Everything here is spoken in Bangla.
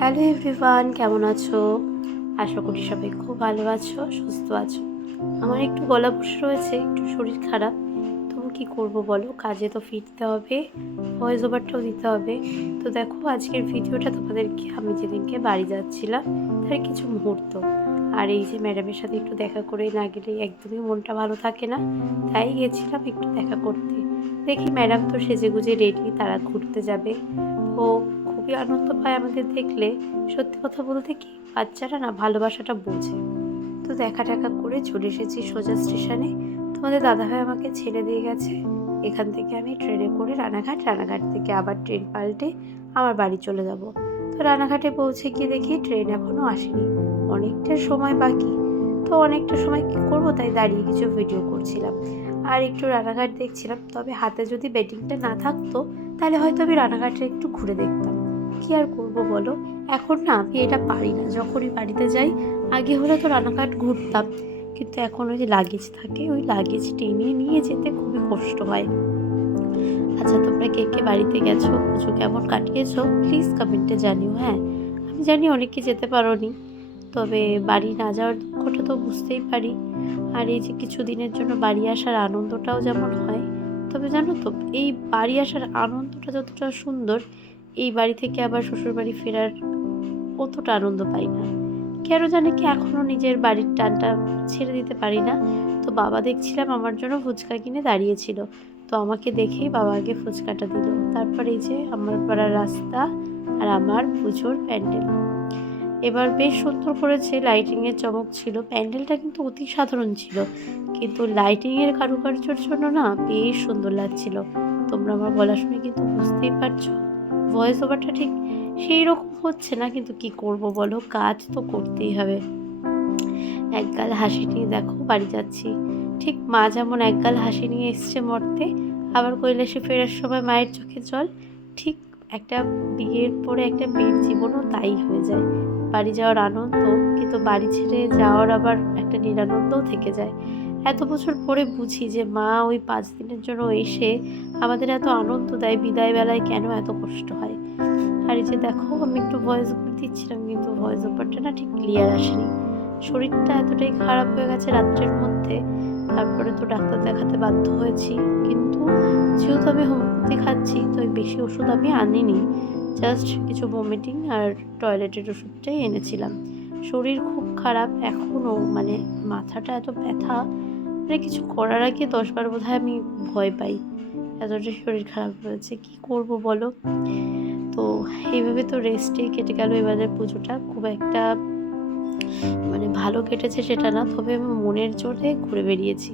হ্যালো এভরিওয়ান, কেমন আছো? আশা করি সবাই খুব ভালো আছো, সুস্থ আছো। আমার একটু গলা বসে রয়েছে, একটু শরীর খারাপ। তবু কি করব বলো? কাজে তো ফিরতে হবে ভয়েস ওভারটাও দিতে হবে। তো দেখো, আজকের ভিডিওটা তোমাদেরকে আমি যেদিনকে বাড়ি যাচ্ছিলাম, তার কিছু মুহূর্ত। আর এই যে ম্যাডামের সাথে একটু দেখা করে না গেলে একদমই মনটা ভালো থাকে না, তাই গেছিলাম একটু দেখা করতে। দেখি ম্যাডাম তো সেজে গুজে রেডি তারা ঘুরতে যাবে। ও খুবই আনন্দ পায় আমাদের দেখলে সত্যি কথা বলতে কি, বাচ্চারা না ভালোবাসাটা বোঝে। তো দেখা টাকা করে চলে এসেছি সোজা স্টেশনে। তোমাদের দাদাভাই আমাকে ছেড়ে দিয়ে গেছে। এখান থেকে আমি ট্রেনে করে রানাঘাট রানাঘাট থেকে আবার ট্রেন পাল্টে আমার বাড়ি চলে যাব। তো রানাঘাটে পৌঁছে গিয়ে দেখি ট্রেন এখনও আসেনি। অনেকটা সময় বাকি। তো অনেকটা সময় কী করব তাই দাঁড়িয়ে কিছু ভিডিও করছিলাম। আর একটু রানাঘাট দেখছিলাম। তবে হাতে যদি বেটিংটা না থাকতো, তাহলে হয়তো আমি রানাঘাটে একটু ঘুরে দেখতাম। কি আর করব বলো? এখন না আমি এটা পারি না। যখনই বাড়িতে যাই, আগে হলে তো রানাঘাট ঘুরতাম। কিন্তু এখন ওই যে লাগেজ থাকে, ওই লাগেজ টেনে নিয়ে যেতে খুবই কষ্ট হয়। আচ্ছা তোমরা কে কে বাড়িতে গেছো? পুজো কেমন কাটিয়েছো? প্লিজ কমেন্টে জানিও হ্যাঁ? আমি জানি অনেকে যেতে পারোনি। তবে বাড়ি না যাওয়ার দুঃখটা তো বুঝতেই পারি। আর এই যে কিছু দিনের জন্য বাড়ি আসার আনন্দটাও যেমন হয়, তবে জানো তো, এই বাড়ি আসার আনন্দটা যতটা সুন্দর এই বাড়ি থেকে আবার শ্বশুর বাড়ি ফেরার অতটা আনন্দ পাই না। কেন জানে কি এখনও নিজের বাড়ির টানটা ছেড়ে দিতে পারি না। তো বাবা দেখছিলাম আমার জন্য ফুচকা কিনে দাঁড়িয়েছিল। তো আমাকে দেখেই বাবা আগে ফুচকাটা দিল। তারপর এই যে আমার পাড়ার রাস্তা আর আমার পুজোর প্যান্ডেল। এবার বেশ সুন্দর করেছে, লাইটিংয়ের চমক ছিল। প্যান্ডেলটা কিন্তু অতি সাধারণ ছিল। কিন্তু লাইটিংয়ের কারুকার্যর জন্য না বেশ সুন্দর লাগছিল। তোমরা আমার গলা শুনে কিন্তু বুঝতেই পারছ। ভয়েস ওভারটা ঠিক সেই রকম হচ্ছে না, কিন্তু কি করব বলো? কাজ তো করতেই হবে। একগাল হাসি নিয়ে দেখো, বাড়ি যাচ্ছি। ঠিক মা যেমন একগাল হাসি নিয়ে এসছে মর্তে, আবার কৈলাসে ফেরার সময় মায়ের চোখে জল। ঠিক একটা বিয়ের পরে একটা মেয়ের জীবনও তাই হয়ে যায়। বাড়ি যাওয়ার আনন্দ, কিন্তু বাড়ি ছেড়ে যাওয়ার আবার একটা নিরানন্দও থেকে যায়। এত বছর পরে বুঝি যে মা ওই পাঁচ দিনের জন্য এসে আমাদের এত আনন্দ দেয়, বিদায় বেলায় কেন এত কষ্ট হয়? আর এই যে দেখো, আমি একটু ভয়েস ওভার দিচ্ছিলাম, কিন্তু ভয়েস ওভারটা না ঠিক ক্লিয়ার আসেনি। শরীরটা এতটাই খারাপ হয়ে গেছে রাত্রের মধ্যে, তারপরে তো ডাক্তার দেখাতে বাধ্য হয়েছি। কিন্তু যেহেতু আমি হোমিওপ্যাথি খাচ্ছি, তো ওই বেশি ওষুধ আমি আনিনি জাস্ট কিছু ভমিটিং আর টয়লেটের ওষুধটাই এনেছিলাম। শরীর খুব খারাপ এখনও মানে মাথাটা এত ব্যথা মানে কিছু করার আগে দশবার বোধ আমি ভয় পাই। এতটা শরীর খারাপ হয়েছে, কি করব বলো? তো এইভাবে তো রেস্টে কেটে গেল এবারের পুজোটা। খুব একটা মানে ভালো কেটেছে সেটা না, তবে মনের জোরে ঘুরে বেরিয়েছি